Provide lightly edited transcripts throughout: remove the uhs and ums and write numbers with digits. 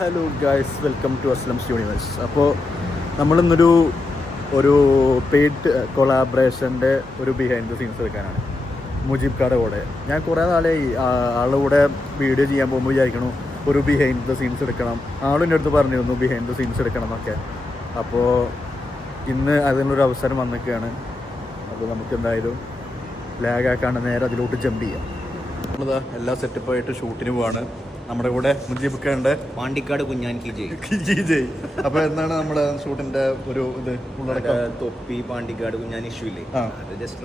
Hello guys, welcome to Aslam's universe. അപ്പോൾ നമ്മളിന്നൊരു paid കൊളാബറേഷൻ്റെ ഒരു ബിഹൈൻഡ് ദ സീൻസ് എടുക്കാനാണ് മുജീബ് കാടെ കൂടെ. ഞാൻ കുറേ നാളായി ആളുടെ കൂടെ വീഡിയോ ചെയ്യാൻ പോകുമ്പോൾ വിചാരിക്കണു ഒരു ബിഹൈൻഡ് ദ സീൻസ് എടുക്കണം. ആളും അടുത്ത് പറഞ്ഞിരുന്നു ബിഹൈൻഡ് ദ സീൻസ് എടുക്കണം എന്നൊക്കെ. അപ്പോൾ ഇന്ന് അതിനൊരു അവസരം വന്നിരിക്കുകയാണ്. അപ്പോൾ നമുക്ക് എന്തായാലും ലാഗാക്കാണ്ട് നേരെ അതിലോട്ട് ജമ്പ് ചെയ്യാം. നമ്മളിതാ എല്ലാ സെറ്റപ്പായിട്ട് ഷൂട്ടിന് പോവാണ്. നമ്മുടെ കൂടെ മുജീബ് പാണ്ടിക്കാട് കുഞ്ഞാൻ ജയ്. അപ്പോൾ എന്താണ് നമ്മുടെ ഷൂട്ടിന്റെ ഒരു ഇത് ഉള്ളടക്കം? തൊപ്പി പാണ്ടിക്കാട് കുഞ്ഞാൻ ഇഷ്യൂ ഇല്ലേ, ജസ്റ്റ്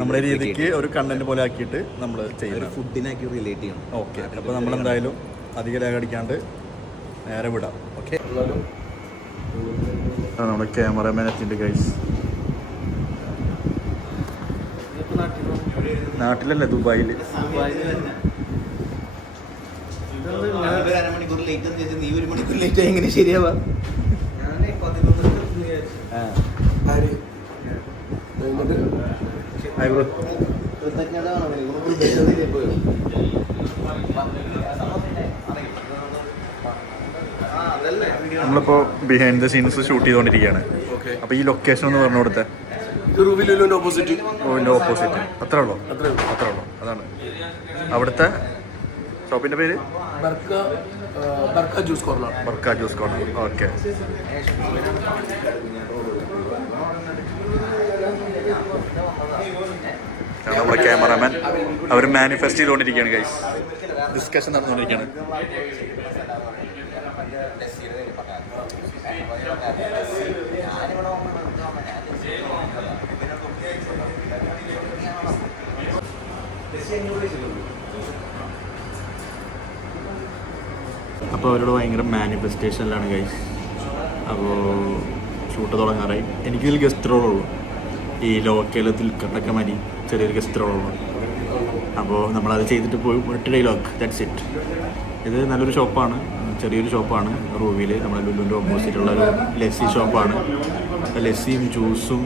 നമ്മുടെ രീതിക്ക് ഒരു കണ്ടന്റ് പോലെ ആക്കിയിട്ട് നമ്മൾ ചെയ്യുന്നത്, ഫുഡിനാക്കി റിലേറ്റ് ചെയ്യണം. ഓക്കെ, അപ്പോൾ നമ്മളെന്തായാലും അധികം ലാഗ് അടിക്കാണ്ട് നേരെ വിടാം. ഓക്കെ, നമ്മുടെ ക്യാമറമാൻ എത്തിൻ്റെ ഗൈസ്. നാട്ടിലല്ലേ, ദുബായിൽ. അരമണിക്കൂർ ലേറ്റ് നീ 1 മണിക്കൂർ ലേറ്റ് ആയി എങ്ങനെ ശരിയാവാ? നമ്മളിപ്പോ ബിഹൈൻഡ് ദ സീൻസ് ഷൂട്ട് ചെയ്തുകൊണ്ടിരിക്കുകയാണ്. അപ്പൊ ഈ ലൊക്കേഷൻ ഒന്ന് പറഞ്ഞു കൊടുത്തേ. ഓപ്പോസിറ്റ്. അത്രേ ഉള്ളൂ. അതാണ് അവിടുത്തെ ഷോപ്പിന്റെ പേര് ബർക്ക ജ്യൂസ് കോർണർ. ഓക്കെ, നമ്മുടെ ക്യാമറാമാൻ അവർ മാനിഫെസ്റ്റ് ചെയ്തുകൊണ്ടിരിക്കുകയാണ് ഗൈസ്. ഡിസ്കഷൻ നടന്നുകൊണ്ടിരിക്കുകയാണ്. അപ്പോൾ അവരോട് ഭയങ്കര മാനിഫെസ്റ്റേഷനിലാണ് ഗൈസ്. അപ്പോൾ ഷൂട്ട് തുടങ്ങാറായി. എനിക്കിതിൽ ഗസ്റ്റ് റോളുള്ളൂ. ഈ ലോക്കലത്തിൽ കട്ടക്കമരി ചെറിയൊരു ഗസ്റ്റ് റോളുള്ളൂ. അപ്പോൾ നമ്മളത് ചെയ്തിട്ട് പോയി ഒറ്റ ഡയലോഗ്, ദാറ്റ്സ് ഇറ്റ്. ഇത് നല്ലൊരു ഷോപ്പാണ്, ചെറിയൊരു ഷോപ്പാണ്. റൂവിൽ നമ്മുടെ ലുലുവിൻ്റെ ഓപ്പോസിറ്റുള്ള ഒരു ലസ്സി ഷോപ്പാണ്. ലസ്സിയും ജ്യൂസും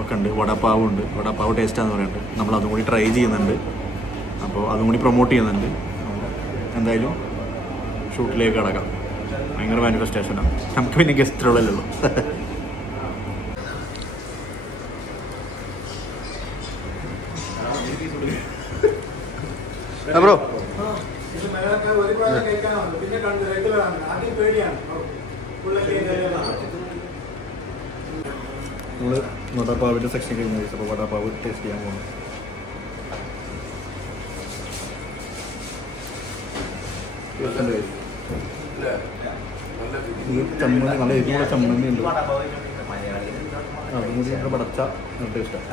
ഒക്കെ ഉണ്ട്. വടപ്പാവും ഉണ്ട്. വടപ്പാവ് ടേസ്റ്റാന്ന് പറയുന്നുണ്ട്. നമ്മൾ അതും കൂടി ട്രൈ ചെയ്യുന്നുണ്ട്. അപ്പോൾ അതും കൂടി പ്രൊമോട്ട് ചെയ്യുന്നുണ്ട്. എന്തായാലും ഷൂട്ടിലേക്ക് കടക്കാം. ഭയങ്കര മാനിഫെസ്റ്റേഷനാണ്. നമുക്ക് പിന്നെ ഗസ്റ്റ് റോളല്ലോ. ബ്രോ, നമ്മള് വടപ്പാവിൻ്റെ സെക്ഷൻ കഴിഞ്ഞ ദിവസം അപ്പോൾ വടപ്പാവ് ടേസ്റ്റ് ചെയ്യാൻ പോകുന്നു. ചമ്മന്തി നല്ല എരിവുള്ള ചമ്മന്തി ഉണ്ട്. അതും കൂടി ഞങ്ങൾ പടച്ച നല്ല ടേസ്റ്റാണ്.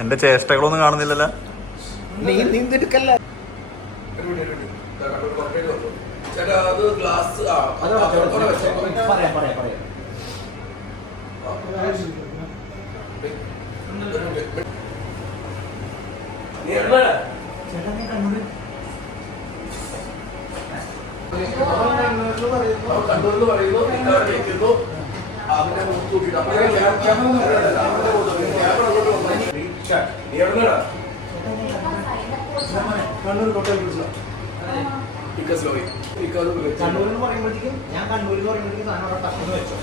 എന്റെ ചേഷ്ടകളൊന്നും കാണുന്നില്ലല്ലോ. കണ്ണൂരിൽ പറയുന്നു കണ്ണൂരിൽ പറയുമ്പോഴത്തേക്കും ഞാൻ കണ്ണൂരിൽ പറയുമ്പോഴത്തേക്കും സാധനം തക്കുന്നു വെച്ചോ.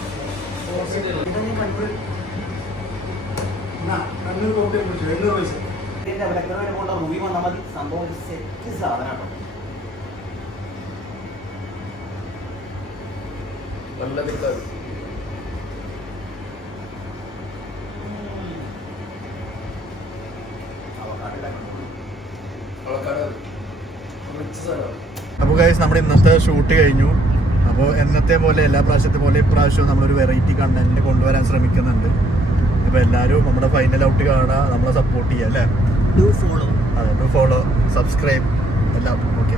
കണ്ണൂർ കോട്ടയം പിടിച്ചു 800 പൈസ റൂബി വന്നാൽ മതി. സംഭവം സെറ്റ് സാധനമാണോ. നല്ല കിട്ടാറ്. അപ്പോൾ ഗൈസ്, നമ്മുടെ ഇന്നത്തെ ഷൂട്ട് കഴിഞ്ഞു. അപ്പോൾ എന്നത്തെ പോലെ എല്ലാ പ്രാവശ്യത്തെ പോലെ ഇപ്രാവശ്യവും നമ്മളൊരു വെറൈറ്റി കണ്ടന്റ് കൊണ്ടുവരാൻ ശ്രമിക്കുന്നുണ്ട്. അപ്പോൾ എല്ലാവരും നമ്മുടെ ഫൈനൽ ഔട്ട് കാണുക, നമ്മളെ സപ്പോർട്ട് ചെയ്യുക അല്ലേ. ഡു ഫോളോ, സബ്സ്ക്രൈബ് എല്ലാം. ഓക്കെ.